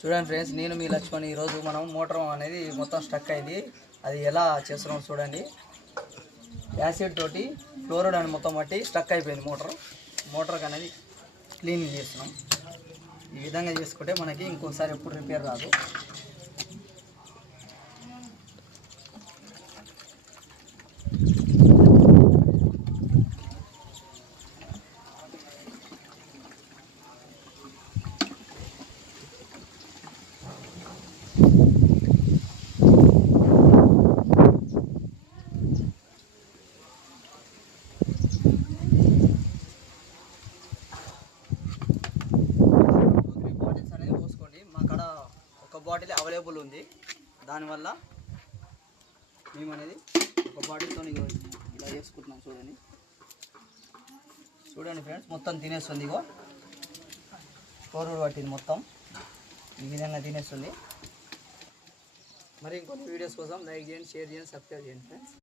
చూడండి ఫ్రెండ్స్, నేను మీ లక్ష్మణ్. ఈరోజు మనం మోటార్ అనేది మొత్తం స్టక్ అయింది. అది ఎలా చేస్తున్నాం చూడండి. యాసిడ్ తోటి ఫ్లోరైడ్ అని మొత్తం బట్టి స్టక్ అయిపోయింది మోటార్ అనేది క్లీనింగ్ చేస్తున్నాం. ఈ విధంగా చేసుకుంటే మనకి ఇంకోసారి ఎప్పుడు రిపేర్ రాదు. ఒక బాటిల్ అవైలబుల్ ఉంది. దానివల్ల మేము అనేది ఒక బాటిల్తో ఇలా చేసుకుంటున్నాం. చూడండి ఫ్రెండ్స్, మొత్తం తినేస్తుంది. ఇగో ఫ్లోరైడ్ పట్టింది మొత్తం. ఈ విధంగా తినేస్తుంది. మరి ఇంకొన్ని వీడియోస్ కోసం లైక్ చేయండి, షేర్ చేయండి, సబ్స్క్రైబ్ చేయండి ఫ్రెండ్స్.